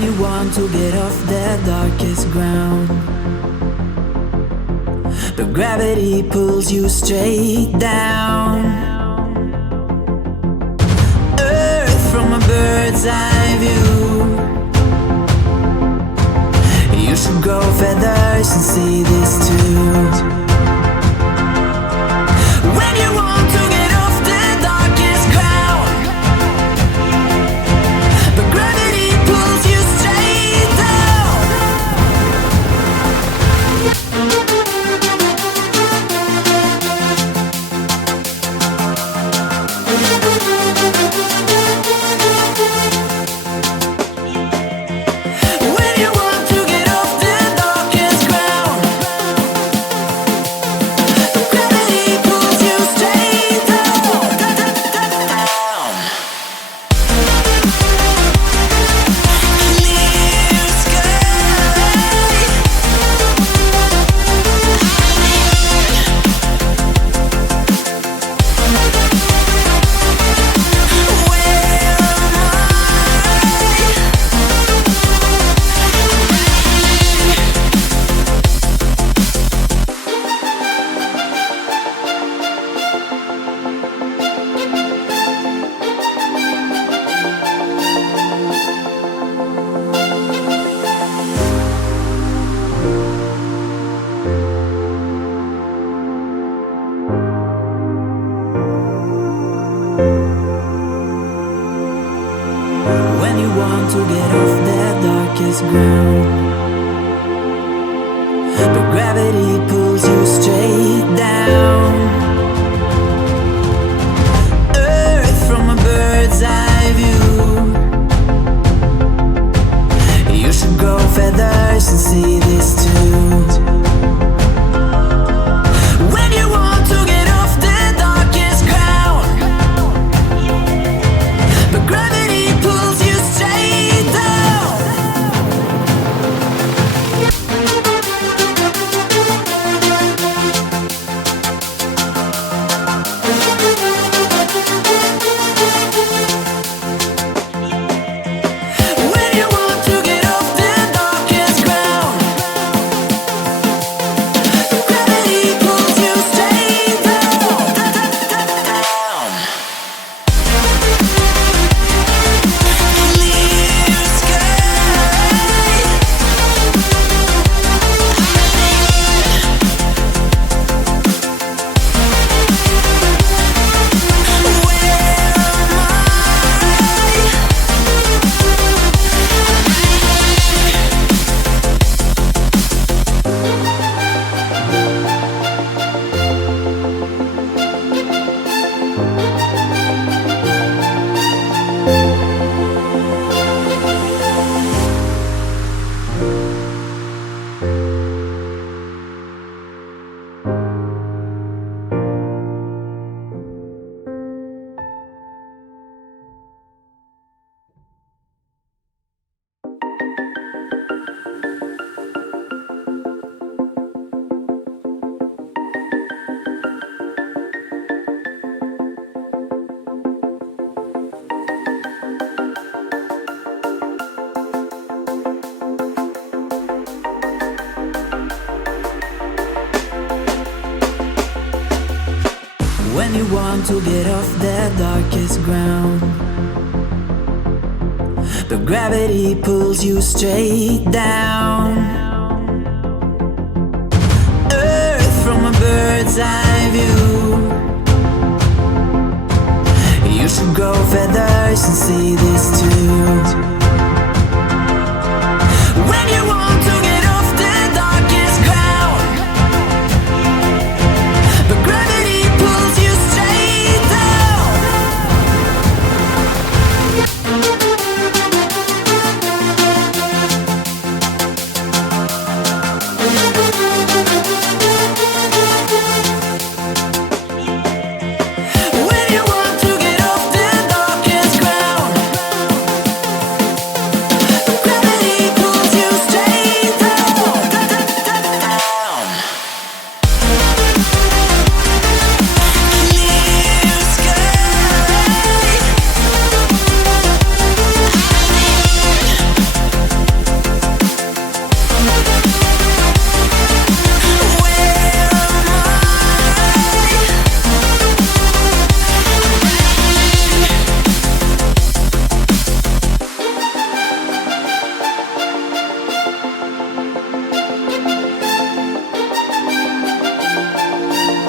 When you want to get off the darkest ground, but gravity pulls you straight down. Earth from a bird's eye view. You should grow feathers and see this too. When you want to get off the darkest ground, but gravity pulls you straight down. When you want to get off the darkest ground, but gravity pulls you straight down. Clear sky. When you want to get off the darkest ground, but gravity pulls you straight down. Earth from a bird's eye view. You should grow feathers and see this too. When you want to get off the darkest ground, but gravity pulls you straight down. When you want to get off the darkest ground, but gravity pulls you straight down. Clear sky. When you want to get off the darkest ground, but gravity pulls you straight down. Earth from a bird's eye view. You should grow feathers and see this too.